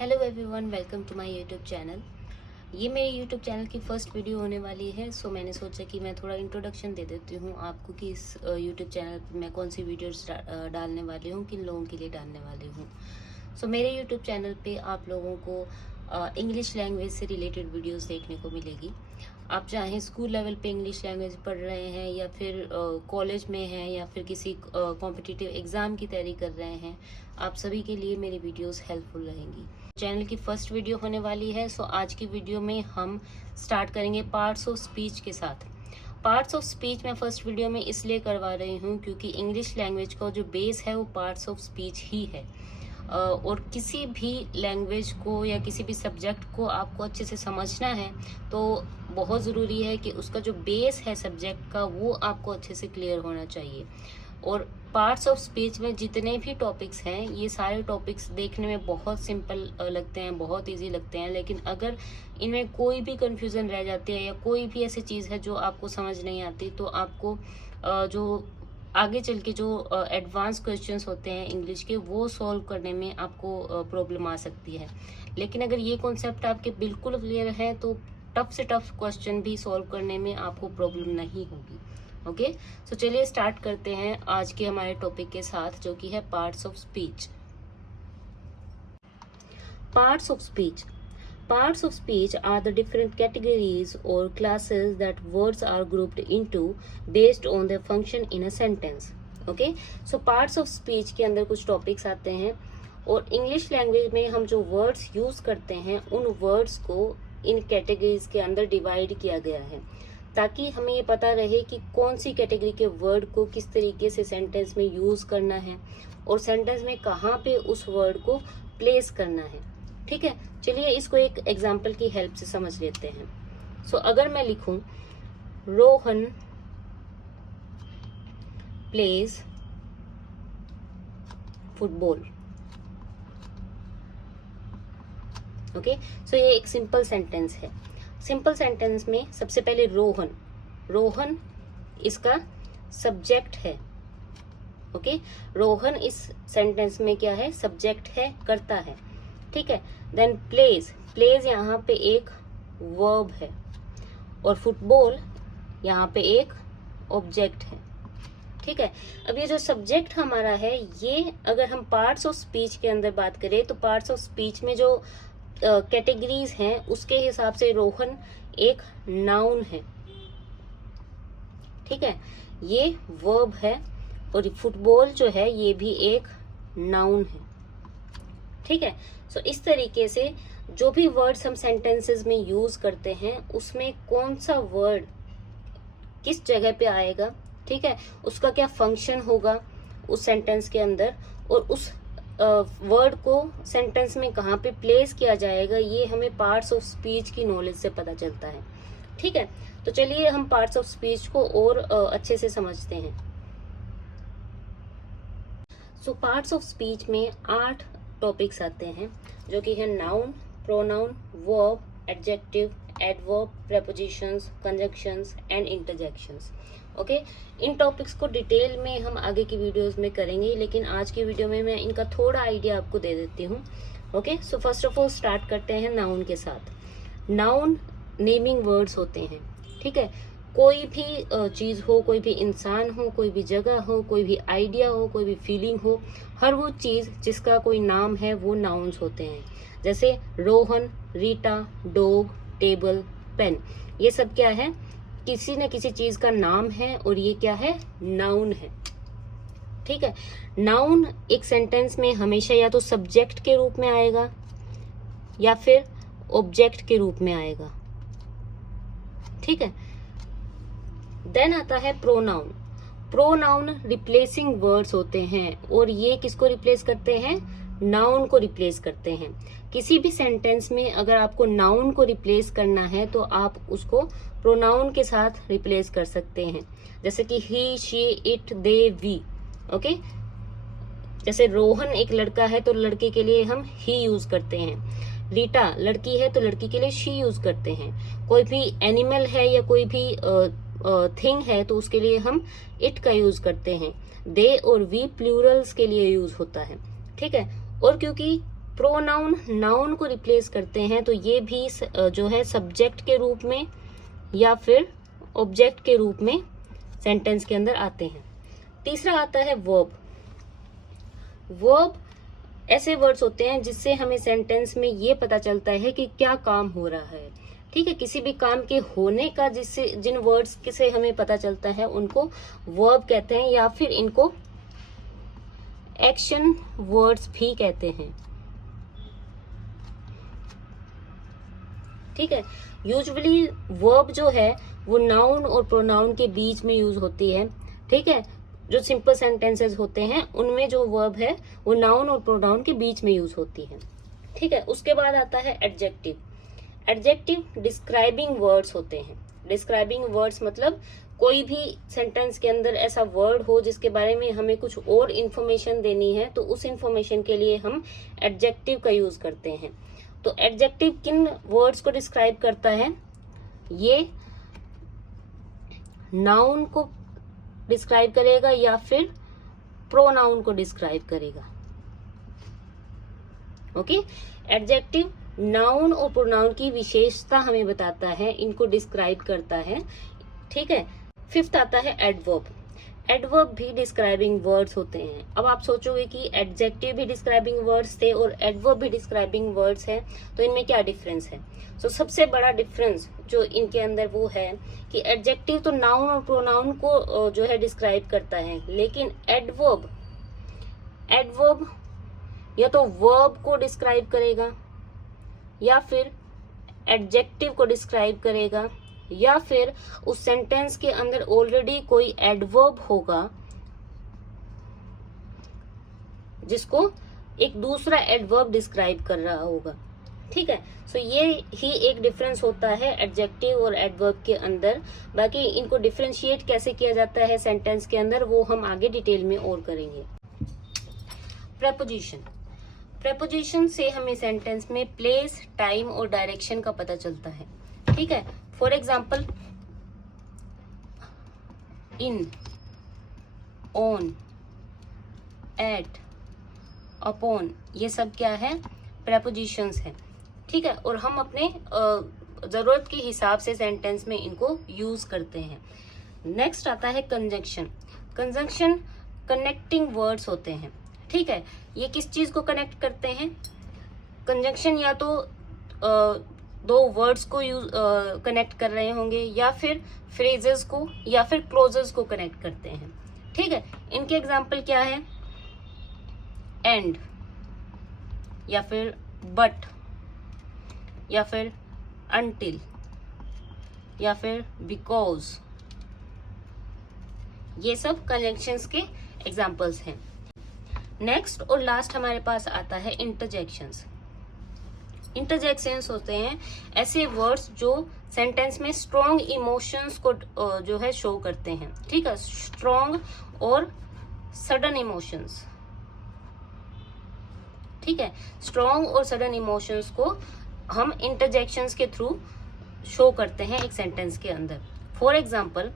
Hello everyone, welcome to my YouTube channel. ये मेरे YouTube channel की फर्स्ट वीडियो होने वाली है। सो मैंने सोचा कि मैं थोड़ा इंट्रोडक्शन दे देती हूँ आपको कि इस यूट्यूब चैनल पर मैं कौन सी वीडियोस डालने वाली हूँ, किन लोगों के लिए डालने वाली हूँ। सो मेरे यूट्यूब चैनल पे आप लोगों को इंग्लिश लैंग्वेज से रिलेटेड वीडियोस देखने को मिलेगी। आप चाहे स्कूल लेवल पे इंग्लिश लैंग्वेज पढ़ रहे हैं या फिर कॉलेज में हैं या फिर किसी कॉम्पिटिटिव एग्ज़ाम की तैयारी कर रहे हैं, आप सभी के लिए मेरी वीडियोस हेल्पफुल रहेंगी। चैनल की फर्स्ट वीडियो होने वाली है। सो आज की वीडियो में हम स्टार्ट करेंगे पार्ट्स ऑफ स्पीच के साथ। पार्ट्स ऑफ स्पीच मैं फर्स्ट वीडियो में इसलिए करवा रही हूँ क्योंकि इंग्लिश लैंग्वेज का जो बेस है वो पार्ट्स ऑफ स्पीच ही है। और किसी भी लैंग्वेज को या किसी भी सब्जेक्ट को आपको अच्छे से समझना है तो बहुत ज़रूरी है कि उसका जो बेस है सब्जेक्ट का वो आपको अच्छे से क्लियर होना चाहिए। और पार्ट्स ऑफ स्पीच में जितने भी टॉपिक्स हैं ये सारे टॉपिक्स देखने में बहुत सिंपल लगते हैं, बहुत इजी लगते हैं, लेकिन अगर इनमें कोई भी कंफ्यूजन रह जाती है या कोई भी ऐसी चीज़ है जो आपको समझ नहीं आती तो आपको जो आगे चल के जो एडवांस क्वेश्चंस होते हैं इंग्लिश के वो सॉल्व करने में आपको प्रॉब्लम आ सकती है। लेकिन अगर ये कॉन्सेप्ट आपके बिल्कुल क्लियर है तो टफ से टफ क्वेश्चन भी सॉल्व करने में आपको प्रॉब्लम नहीं होगी। ओके, सो चलिए स्टार्ट करते हैं आज के हमारे टॉपिक के साथ, जो कि है parts of speech. Parts of speech. Parts of speech are the different categories or classes that words are grouped into based on their function in a sentence. Okay? So parts of speech के अंदर कुछ topics आते हैं और English language में हम जो words use करते हैं उन words को इन categories के अंदर divide किया गया है ताकि हमें ये पता रहे कि कौन सी कैटेगरी के वर्ड को किस तरीके से सेंटेंस में यूज करना है और सेंटेंस में कहाँ पे उस वर्ड को प्लेस करना है। ठीक है, चलिए इसको एक एग्जाम्पल की हेल्प से समझ लेते हैं। सो अगर मैं लिखूं रोहन प्लेज फुटबॉल। ओके, सो ये एक सिंपल सेंटेंस है। सिंपल सेंटेंस में सबसे पहले रोहन इसका सब्जेक्ट है। ओके, रोहन इस सेंटेंस में क्या है? सब्जेक्ट है, करता है। ठीक है, देन प्लेज यहाँ पे एक वर्ब है और फुटबॉल यहाँ पे एक ऑब्जेक्ट है। ठीक है, अब ये जो सब्जेक्ट हमारा है ये अगर हम पार्ट्स ऑफ स्पीच के अंदर बात करें तो पार्ट्स ऑफ स्पीच में जो कैटेगरीज हैं उसके हिसाब से रोहन एक नाउन है। ठीक है, ये वर्ब है और फुटबॉल जो है ये भी एक नाउन है। ठीक है, सो इस तरीके से जो भी वर्ड्स हम सेंटेंसेस में यूज करते हैं उसमें कौन सा वर्ड किस जगह पे आएगा, ठीक है, उसका क्या फंक्शन होगा उस सेंटेंस के अंदर और उस वर्ड को सेंटेंस में कहाँ पे प्लेस किया जाएगा, ये हमें पार्ट्स ऑफ स्पीच की नॉलेज से पता चलता है। ठीक है, तो चलिए हम पार्ट्स ऑफ स्पीच को और अच्छे से समझते हैं। सो पार्ट्स ऑफ स्पीच में 8 टॉपिक्स आते हैं जो कि है noun, pronoun, verb, adjective, adverb, prepositions, conjunctions and interjections. Okay, in topics को डिटेल में हम आगे की वीडियोस में करेंगे, लेकिन आज की वीडियो में मैं इनका थोड़ा आइडिया आपको दे देती हूँ। Okay, so first of all start करते हैं नाउन के साथ। नाउन नेमिंग वर्ड्स होते हैं। ठीक है, कोई भी चीज़ हो, कोई भी इंसान हो, कोई भी जगह हो, कोई भी आइडिया हो, कोई भी फीलिंग हो, हर वो चीज़ जिसका कोई नाम है वो नाउन्स होते हैं। जैसे Rohan, Rita, dog, table, pen, ये सब क्या है? किसी न किसी चीज का नाम है और ये क्या है? नाउन है। ठीक है, नाउन एक सेंटेंस में हमेशा या तो सब्जेक्ट के रूप में आएगा या फिर ऑब्जेक्ट के रूप में आएगा। ठीक है, देन आता है प्रोनाउन। प्रोनाउन रिप्लेसिंग वर्ड्स होते हैं और ये किसको रिप्लेस करते हैं? नाउन को रिप्लेस करते हैं। किसी भी सेंटेंस में अगर आपको नाउन को रिप्लेस करना है तो आप उसको प्रोनाउन के साथ रिप्लेस कर सकते हैं। जैसे कि he, she, it, they, we. Okay, जैसे रोहन एक लड़का है तो लड़के के लिए हम ही यूज करते हैं। रीटा लड़की है तो लड़की के लिए शी यूज करते हैं। कोई भी एनिमल है या कोई भी थिंग है तो उसके लिए हम इट का यूज करते हैं। दे और वी प्लूरल्स के लिए यूज होता है। ठीक है, और क्योंकि प्रोनाउन नाउन को रिप्लेस करते हैं तो ये भी जो है सब्जेक्ट के रूप में या फिर ऑब्जेक्ट के रूप में सेंटेंस के अंदर आते हैं। तीसरा आता है वर्ब। वर्ब ऐसे वर्ड्स होते हैं जिससे हमें सेंटेंस में ये पता चलता है कि क्या काम हो रहा है। ठीक है, किसी भी काम के होने का जिससे जिन वर्ड्स से हमें पता चलता है उनको वर्ब कहते हैं, या फिर इनको एक्शन वर्ड्स भी कहते हैं। ठीक है, यूजुअली वर्ब जो है वो नाउन और प्रोनाउन के बीच में यूज होती है। ठीक है, जो सिंपल सेंटेंसेस होते हैं उनमें जो वर्ब है वो नाउन और प्रोनाउन के बीच में यूज होती है। ठीक है, उसके बाद आता है एडजेक्टिव। एडजेक्टिव डिस्क्राइबिंग वर्ड्स होते हैं। डिस्क्राइबिंग वर्ड्स मतलब कोई भी सेंटेंस के अंदर ऐसा वर्ड हो जिसके बारे में हमें कुछ और इन्फॉर्मेशन देनी है, तो उस इन्फॉर्मेशन के लिए हम एडजेक्टिव का यूज करते हैं। तो एडजेक्टिव किन वर्ड्स को डिस्क्राइब करता है? ये नाउन को डिस्क्राइब करेगा या फिर प्रोनाउन को डिस्क्राइब करेगा। ओके, एडजेक्टिव नाउन और प्रोनाउन की विशेषता हमें बताता है, इनको डिस्क्राइब करता है। ठीक है, फिफ्थ आता है एडवर्ब। एडवर्ब भी डिस्क्राइबिंग वर्ड्स होते हैं। अब आप सोचोगे कि एडजेक्टिव भी डिस्क्राइबिंग वर्ड्स थे और एडवर्ब भी डिस्क्राइबिंग वर्ड्स हैं, तो इनमें क्या डिफरेंस है? तो सबसे बड़ा डिफरेंस जो इनके अंदर वो है कि एडजेक्टिव तो नाउन और प्रोनाउन को जो है डिस्क्राइब करता है, लेकिन एडवर्ब या तो वर्ब को डिस्क्राइब करेगा, या फिर एडजेक्टिव को डिस्क्राइब करेगा, या फिर उस सेंटेंस के अंदर ऑलरेडी कोई एडवर्ब होगा जिसको एक दूसरा एडवर्ब डिस्क्राइब कर रहा होगा। ठीक है, सो ये ही एक डिफरेंस होता है एडजेक्टिव और एडवर्ब के अंदर। बाकी इनको डिफरेंशिएट कैसे किया जाता है सेंटेंस के अंदर वो हम आगे डिटेल में और करेंगे। प्रेपोजिशन। प्रेपोजिशन से हमें सेंटेंस में प्लेस, टाइम और डायरेक्शन का पता चलता है। ठीक है, for example in, on, at, upon, ये सब क्या है? प्रेपोजिशंस है। ठीक है, और हम अपने जरूरत के हिसाब से सेंटेंस में इनको यूज करते हैं। नेक्स्ट आता है कंजंक्शन। कंजंक्शन कनेक्टिंग वर्ड्स होते हैं। ठीक है, ये किस चीज को कनेक्ट करते हैं? कंजंक्शन या तो दो वर्ड्स को कनेक्ट कर रहे होंगे, या फिर फ्रेजेस को, या फिर क्लोजेस को कनेक्ट करते हैं। ठीक है, इनके एग्जाम्पल क्या है? एंड, या फिर बट, या फिर अनटिल, या फिर बिकॉज। ये सब कंजंक्शंस के एग्जाम्पल्स हैं। नेक्स्ट और लास्ट हमारे पास आता है इंटरजेक्शंस। इंटरजेक्शंस होते हैं ऐसे वर्ड्स जो सेंटेंस में स्ट्रॉन्ग इमोशंस को जो है शो करते हैं। ठीक है, स्ट्रॉन्ग और सडन इमोशंस। ठीक है, स्ट्रॉन्ग और सडन इमोशंस को हम इंटरजेक्शंस के थ्रू शो करते हैं एक सेंटेंस के अंदर। फॉर एग्जाम्पल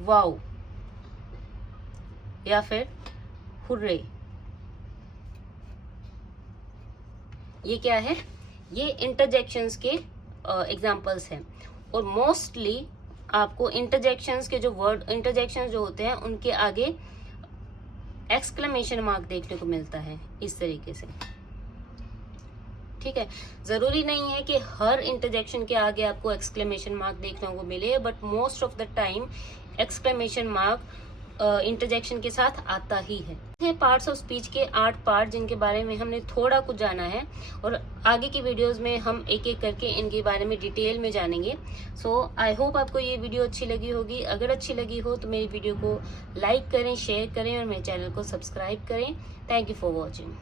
वाओ, या फिर हुर्रे। ये क्या है? ये इंटरजेक्शंस के एग्जाम्पल्स हैं। और मोस्टली आपको इंटरजेक्शंस के जो वर्ड, इंटरजेक्शंस जो होते हैं उनके आगे एक्सक्लेमेशन मार्क देखने को मिलता है इस तरीके से। ठीक है, जरूरी नहीं है कि हर इंटरजेक्शन के आगे आपको एक्सक्लेमेशन मार्क देखने को मिले, but most of the time exclamation mark interjection के साथ आता ही है। पार्ट्स ऑफ स्पीच के 8 पार्ट जिनके बारे में हमने थोड़ा कुछ जाना है, और आगे की वीडियोस में हम एक एक करके इनके बारे में डिटेल में जानेंगे। सो आई होप आपको ये वीडियो अच्छी लगी होगी। अगर अच्छी लगी हो तो मेरी वीडियो को लाइक करें, शेयर करें और मेरे चैनल को सब्सक्राइब करें। Thank you for watching.